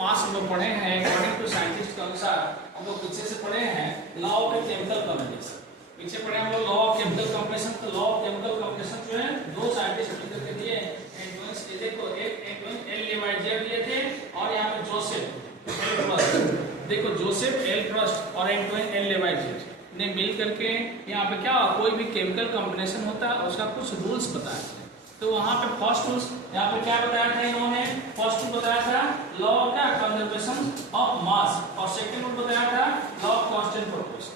मास हम लोग पढ़े हैं अकॉर्डिंग टू साइंटिस्ट के अनुसार हम लोग पीछे से पढ़े हैं लॉ ऑफ केमिकल कॉम्बिनेशन। पीछे पढ़े हम लोग लॉ ऑफ केमिकल कॉम्बिनेशन। तो लॉ ऑफ केमिकल कॉम्बिनेशन जो है दो साइंटिस्ट मिलकर के दिए एंटोनियस देखो एक एंटोनियस एल लेवाइजियर दिए थे और यहाँ पे जोसेफ एल ट्रस्ट। देखो जोसेफ एल ट्रस्ट और एंटोनियस एल लेवाइजियर ने मिल करके यहाँ पे क्या कोई भी केमिकल कॉम्बिनेशन होता है उसका कुछ रूल्स बताया। तो वहां पे फर्स्ट रूल्स यहाँ पे क्या बताया था इन्होंने, फर्स्ट रूल बताया था लॉ ऑफ क्या कंजर्वेशन ऑफ मास और सेकंड रूल बताया था law of constant proportion.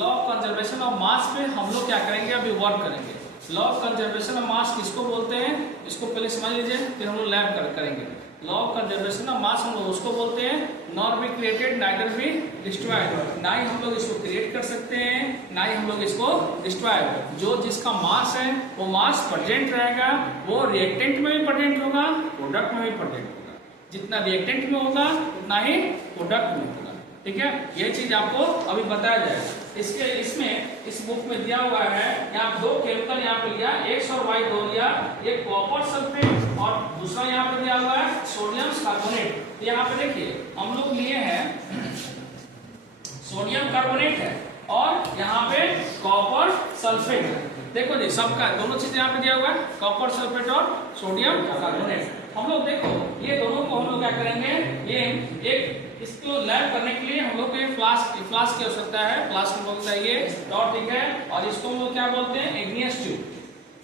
Law of conservation of mass पे हम लोग क्या करेंगे अभी वर्क करेंगे। Law of conservation of mass किसको बोलते हैं इसको पहले समझ लीजिए फिर हम लोग लैब करेंगे। Law of conservation of mass हम लोग उसको बोलते हैं not be created neither be destroyed. ना ही हम लोग इसको क्रिएट कर सकते हैं ना ही हम लोग इसको डिस्ट्रॉय। जो जिसका मास है वो मास प्रेजेंट रहेगा, वो रिएक्टेंट में भी प्रेजेंट होगा प्रोडक्ट में भी प्रेजेंट होगा। जितना रिएक्टेंट में होगा उतना ही प्रोडक्ट में होगा। ठीक है, ये चीज आपको अभी बताया जाएगा। इसके इसमें इस बुक में दिया हुआ है यहाँ दो केमिकल यहाँ पे लिया एक्स और वाई दो लिया, एक कॉपर सल्फेट और दूसरा यहाँ पे दिया हुआ है सोडियम कार्बोनेट। यहाँ पे देखिए हम लोग लिए हैं सोडियम कार्बोनेट है और यहाँ पे कॉपर सल्फेट है। देखो जी सबका दोनों चीज यहाँ पे दिया हुआ है कॉपर सल्फेट और सोडियम कार्बोनेट। हम लोग देखो ये दोनों को हम लोग क्या करेंगे, ये एक इसको लैब करने के लिए हम लोग को फ्लास्क की आवश्यकता है। फ्लास्क हम लोग चाहिए और ठीक है, और इसको हम लोग क्या बोलते हैं इग्नियस ट्यूब।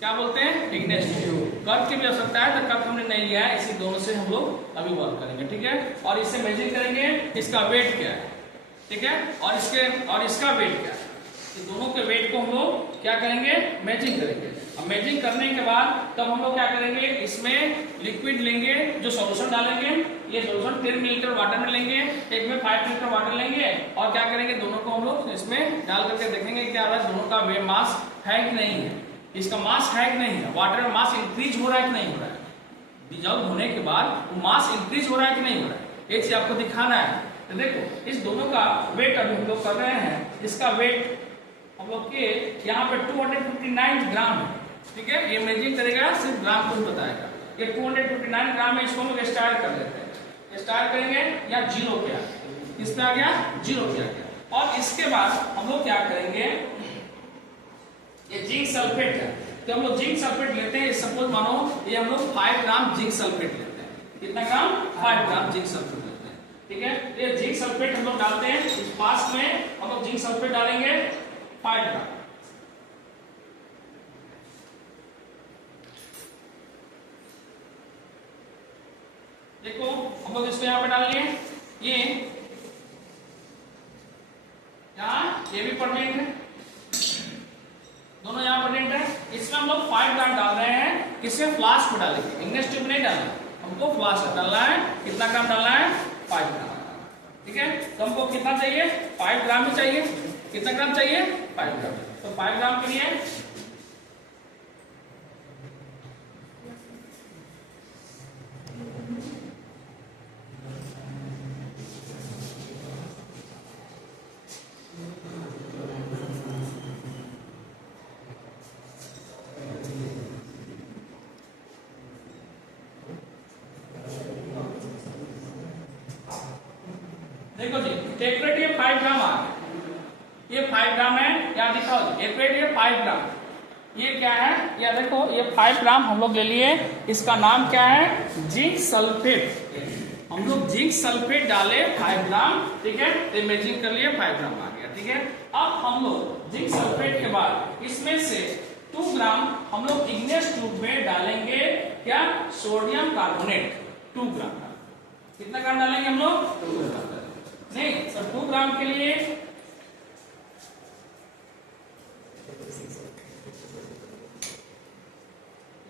क्या बोलते हैं इग्नियस ट्यूब। कर्व की भी आवश्यकता है तो कर्व हमने नहीं लिया है, इसी दोनों से हम लोग अभी वर्क करेंगे। ठीक है, और इससे मेजर करेंगे इसका वेट क्या है। ठीक है, और इसका वेट क्या है, इस दोनों के वेट को हम लोग क्या करेंगे मेजिंग करेंगे। अब मेजिंग करने के बाद तब हम लोग क्या करेंगे इसमें लिक्विड लेंगे जो सॉल्यूशन डालेंगे। ये सॉल्यूशन 10 मिलीलीटर वाटर में लेंगे, एक में 5 लीटर वाटर लेंगे और क्या करेंगे दोनों को हम लोग इसमें डाल करके देखेंगे क्या हो रहा है, दोनों का वे मास है कि नहीं है, इसका मास है कि नहीं है, वाटर में मास इंक्रीज हो रहा है कि नहीं हो रहा है। डिजॉल्व होने के बाद मास इंक्रीज हो रहा है कि नहीं हो रहा है, ये चीज आपको दिखाना है। तो देखो इस दोनों का वेट अभी हम लोग कर रहे हैं। इसका वेट हम लोग के यहाँ पे 259 ग्राम है। ठीक है, ये मेजरिंग करेगा सिर्फ ग्राम को ही बताएगा। ये 259 ग्राम है, इसको हम लोग स्टार्ट कर लेते हैं। स्टार्ट करेंगे या जीरो पे आ गया, इस पे आ गया जीरो पे आ गया। और इसके बाद हम लोग क्या करेंगे, ये जिंक सल्फेट है तो हम लोग जिंक सल्फेट लेते हैं। सपोज मानो ये हम लोग 5 ग्राम जिंक सल्फेट लेते हैं। कितना ग्राम 5 ग्राम जिंक सल्फेट लेते हैं। ठीक है, ये जिंक सल्फेट हम लोग डालते हैं इस पास में, हम लोग जिंक सल्फेट डालेंगे 5 ग्राम। देखो हम लोग इसको यहाँ पे डाल लिए, ये भी प्रेजेंट है, दोनों यहाँ प्रेजेंट है। इसमें हम लोग 5 ग्राम डाल रहे हैं, किससे फ्लास्क में डालेंगे, इग्नियस ट्यूब नहीं डालना, हमको फ्लास्क डालना है। कितना ग्राम डालना है 5 ग्राम। ठीक है, तो हमको कितना चाहिए 5 ग्राम ही चाहिए। कितना ग्राम चाहिए 5 ग्राम। तो 5 ग्राम के लिए देखो जी एक्यूरेट ये 5 ग्राम आ गया, ये 5 ग्राम है। यहाँ दिखाओ जी एक्यूरेट ये 5 ग्राम। ये क्या है, या देखो ये 5 ग्राम हम लोग ले लिए, इसका नाम क्या है जिंक सल्फेट। हम लोग जिंक सल्फेट डाले 5 ग्राम। ठीक है, तो मेजरिंग कर लिए 5 ग्राम आ गया। ठीक है, अब हम लोग जिंक सल्फेट के बाद इसमें से 2 ग्राम हम लोग इग्नियस ट्यूब में डालेंगे क्या सोडियम कार्बोनेट 2 ग्राम। कितना ग्राम डालेंगे हम लोग 2 ग्राम नहीं, तो 2 ग्राम के लिए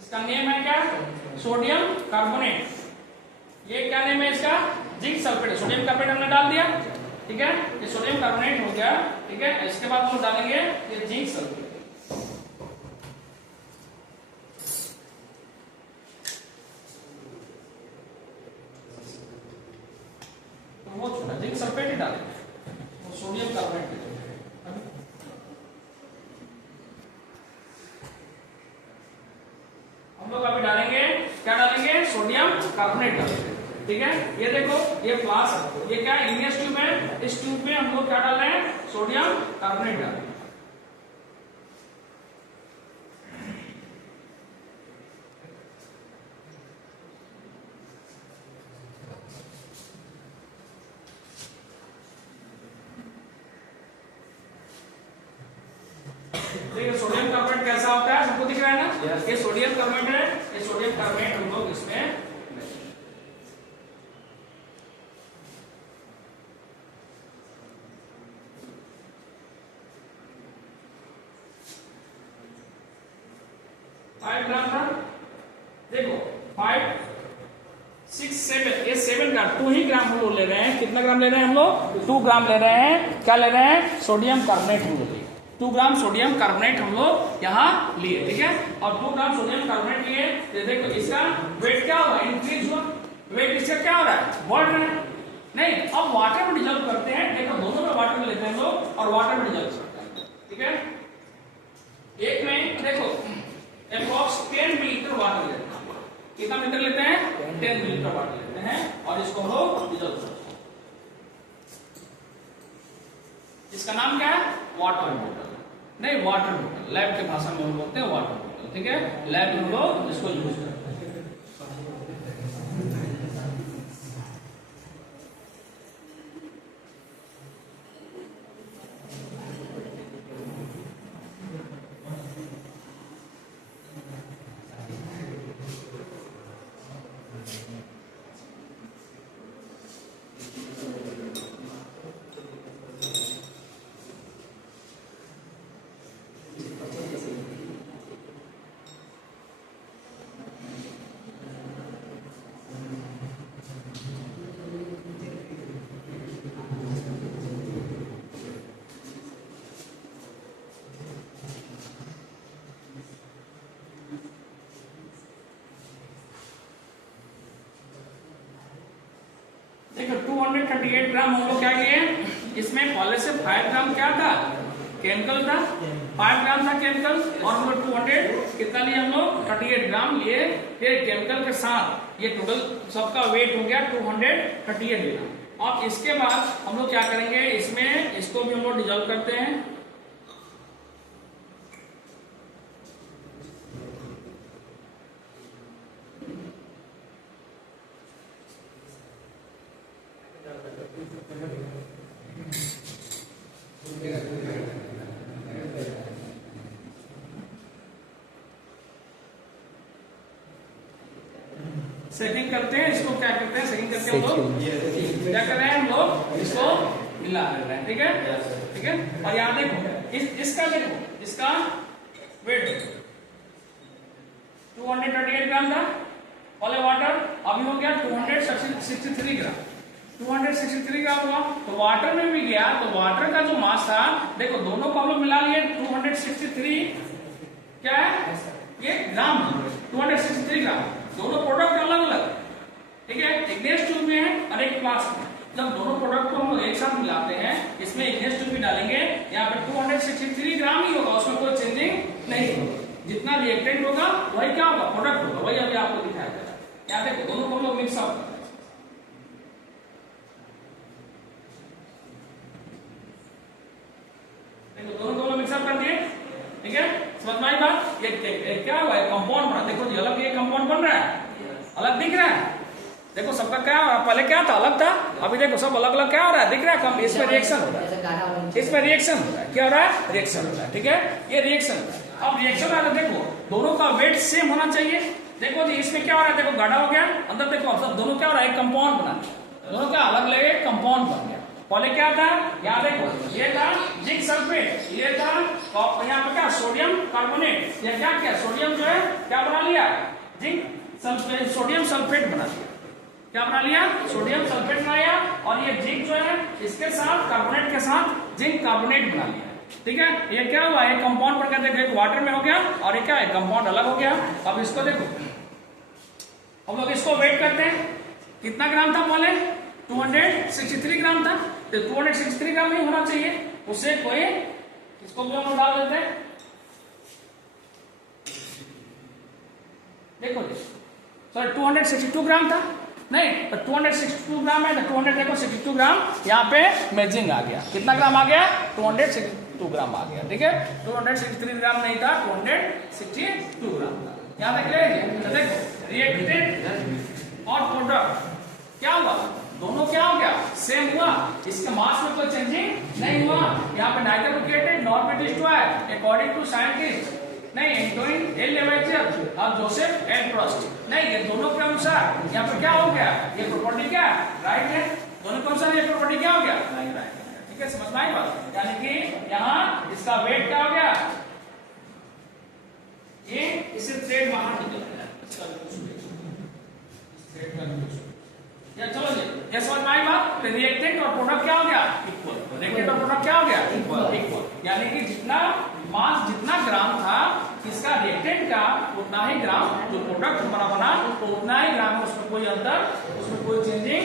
इसका नेम है क्या सोडियम कार्बोनेट। ये क्या नेम है इसका जिंक सल्फेट। सोडियम कार्बोनेट हमने डाल दिया। ठीक है, ये सोडियम कार्बोनेट हो गया। ठीक है, इसके बाद हम डालेंगे ये जिंक सल्फेट। वो छोटा जिंक सल्फेट ही डालेंगे, वो सोडियम कार्बोनेट हम लोग अभी डालेंगे। क्या डालेंगे सोडियम कार्बोनेट डालेंगे। ठीक है। ये देखो ये फ्लास्क, ये क्या इग्नियस ट्यूब है, इस ट्यूब में हम लोग क्या डाल रहे हैं, सोडियम कार्बोनेट डाल रहे हैं। सोडियम कार्बोनेट कैसा होता है, सबको दिख रहा है ना? ये सोडियम कार्बोनेट है, ये सोडियम कार्बोनेट हम लोग इसमें ग्राम था। देखो 5 6 7 ये 7 ग्राम 2 ही ग्राम हम लोग ले रहे हैं। कितना ग्राम ले रहे हैं हम लोग? 2 ग्राम ले रहे हैं। क्या ले रहे हैं? सोडियम कार्बोनेट हम लोग 2 ग्राम सोडियम कार्बोनेट हम लोग यहाँ लिए, ठीक है। और 2 ग्राम सोडियम कार्बोनेट लिए, देखो इसका वेट क्या हुआ, इंक्रीज हुआ। वेट इसका क्या हो रहा है, बढ़ रहा है। नहीं, अब वाटर में डिजॉल्व करते हैं। देखो दोनों में वाटर लेते हैं लोग और वाटर में डिजॉल्व करते हैं, ठीक है। एक में देखो अप्रॉक्स 10 मिलीलीटर वाटर लेते हैं। कितना लीटर लेते हैं? 10 मिलीलीटर वाटर लेते हैं और इसको हम लोग डिजॉल्व करते हैं। इसका नाम क्या है? Water bottle. नहीं, वाटर बॉटल लैब के भाषा में हम बोलते हैं वाटर बॉटल, ठीक है। लैब में हम लोग इसको यूज करते हैं। देखो 238 ग्राम हम लोग क्या किए, इसमें पहले से 5 ग्राम क्या था, केमिकल था। 5 ग्राम था केमिकल और हम लोग 200 कितना लिए, हम लोग 38 ग्राम लिए। फिर केमिकल के साथ ये टोटल सबका वेट हो गया 238 ग्राम। अब इसके बाद हम लोग क्या करेंगे, इसमें इसको भी हम लोग डिजॉल्व करते हैं। सेटिंग करते हैं, इसको क्या करते हैं, सेटिंग करके हम लोग क्या कर रहे हैं, हम लोग इसको मिला रहे हैं, ठीक है, ठीक है। और यहाँ देखो इसका देखो, इसका वेट 238 ग्राम था पहले वाटर, अभी हो गया 263 ग्राम। 263 ग्राम हुआ तो वाटर में भी गया, तो वाटर का जो मास था, देखो दोनों को हम लोग मिला लिए। 263 क्या है, ये ग्राम, 263 ग्राम। दोनों प्रोडक्ट अलग अलग, ठीक है। इग्नियस ट्यूब में है और एक फ्लास्क में। जब दोनों प्रोडक्ट को हम लोग एक साथ मिलाते हैं, इसमें इग्नियस ट्यूब भी डालेंगे, यहाँ पे 263 ग्राम ही होगा, उसमें कोई चेंजिंग नहीं होगा। जितना रिएक्टेंट होगा वही क्या होगा, प्रोडक्ट होगा, वही अभी आपको दिखाया जाएगा। यहाँ देखो दोनों को हम लोग मिक्स अप, दोनों को मिक्सअप कर दिए, ठीक है। समझ में आई बात? ये क्या हुआ है, कंपाउंड बना। देखो जी अलग ये कंपाउंड बन रहा है, अलग दिख रहा है। देखो सबका क्या हो रहा है, पहले क्या था, अलग था, अभी देखो सब अलग अलग क्या हो रहा है, दिख रहा है। कम इसमें रिएक्शन हो रहा है, इसमें रिएक्शन हो रहा है, क्या हो रहा है, रिएक्शन हो रहा है, ठीक है। ये रिएक्शन हो रहा है। अब रिएक्शन आ रहा है, देखो दोनों का वेट सेम होना चाहिए। देखो जी इसमें क्या हो रहा है, देखो गाढ़ा हो गया, अंदर देखो सब दोनों क्या हो रहा है, कंपाउंड बना, दोनों क्या अलग लगे, कंपाउंड बन गया। पहले क्या था, यहाँ देखो ये था जिंक सल्फेट, ये था यहाँ पे क्या सोडियम कार्बोनेट, ये क्या किया, सोडियम जो है क्या बना लिया, जिंक सल्फेट, सोडियम सल्फेट बना लिया। क्या बना लिया, सोडियम सल्फेट बनाया। और ये जिंक जो है इसके साथ कार्बोनेट के साथ जिंक कार्बोनेट बना लिया, ठीक है। ये क्या हुआ, एक कंपाउंड बन गया, देखो वाटर में हो गया और ये क्या है, कंपाउंड अलग हो गया। अब इसको देखो हम लोग इसको वेट करते हैं, कितना ग्राम था पहले, 263 ग्राम था, तो 263 ग्राम ही होना चाहिए, उससे कोई, इसको भी हम डाल देते हैं। देखो जी सॉरी 262 ग्राम था, नहीं, तो 262 ग्राम है, तो 200 देखो 62 ग्राम यहाँ पे मेजिंग आ गया। कितना ग्राम आ गया? 262 ग्राम आ गया। ठीक है, 263 ग्राम नहीं था, 262 ग्राम था। यहाँ तक क्लियर? तो देखो रिएक्टेंट और प्रोडक्ट क्या हुआ, दोनों क्या हो गया? सेम हुआ। इसके मास में कोई चेंजिंग नहीं हुआ। यहाँ पे neither located not destroyed according to scientist, नहीं एंटोइन एल लेवेटियर और जोसेफ एल फ्रॉस्ट, नहीं ये दोनों के अनुसार यहाँ पे क्या हो गया? ये प्रॉपर्टी क्या राइट है, दोनों के अनुसार ये प्रॉपर्टी क्या हो गया? राइट। ठीक है, समझ में आई बात? यानी कि यहाँ इसका वेट क्या हो गया? ये इसे थ्रेड बाहर निकल गया। या चलो ये समझ में आई बात? रिएक्टेंट और प्रोडक्ट क्या हो गया? इक्वल। रिएक्टेंट और प्रोडक्ट क्या हो गया? इक्वल। यानी कि जितना मास जितना ग्राम था इसका रिएक्टेंट का उतना ही ग्राम जो प्रोडक्ट हमारा बना तो उतना ही ग्राम, उसमें कोई अंतर, उसमें कोई चेंजिंग